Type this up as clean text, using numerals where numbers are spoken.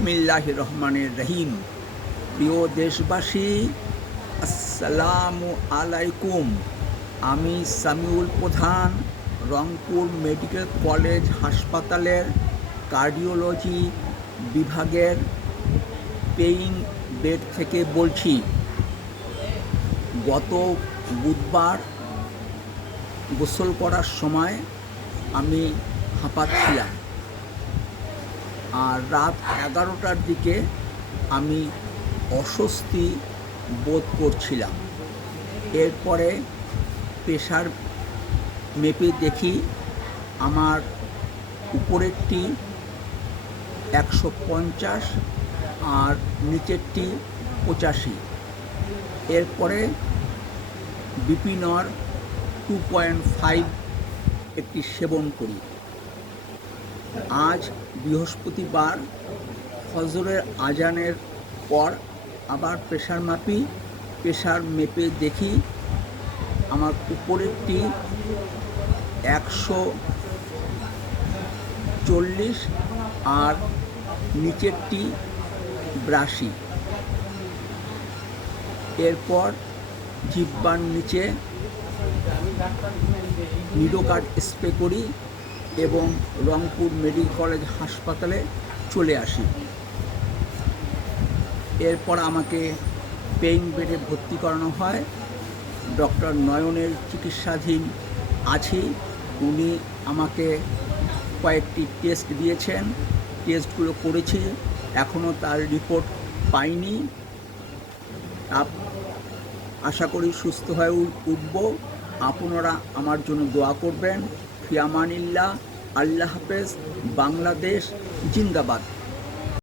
বিসমিল্লাহির রহমানির রহিম। প্রিয় দেশবাসী, আসসালামু আলাইকুম। আমি সামিউল প্রধান, রংপুর মেডিকেল কলেজ হাসপাতালের কার্ডিওলজি বিভাগের পেইং বেড থেকে বলছি। গত বুধবার গোসল করার সময় আমি হাঁপাচ্ছিলাম, আর রাত 11টার দিকে আমি অস্বস্তি বোধ করছিলাম। এরপরে প্রেশার মেপে দেখি আমার উপরেরটি 150 আর নিচেরটি 85। এরপরে বিপিনর 2.5 একটি সেবন করি। আজ বৃহস্পতিবার ফজরের আজানের পর আবার প্রেশার মাপি। প্রেশার মেপে দেখি আমার উপরেরটি 140 আর নিচেরটি 82। এরপর জিহ্বার নিচে নিডোকার্ড স্প্রে করি এবং রংপুর মেডিকেল কলেজ হাসপাতালে চলে আসি। এরপর আমাকে পেইং বেডে ভর্তি করানো হয়। ডক্টর নয়নের চিকিৎসাধীন আছি। উনি আমাকে কয়েকটি টেস্ট দিয়েছেন, টেস্টগুলো করেছি, এখনও তার রিপোর্ট পাইনি। আশা করি সুস্থ হয়ে উঠব। আপনারা আমার জন্য দোয়া করবেন। ফি আমানিল্লাহ। আল্লাহ হাফেজ। বাংলাদেশ জিন্দাবাদ।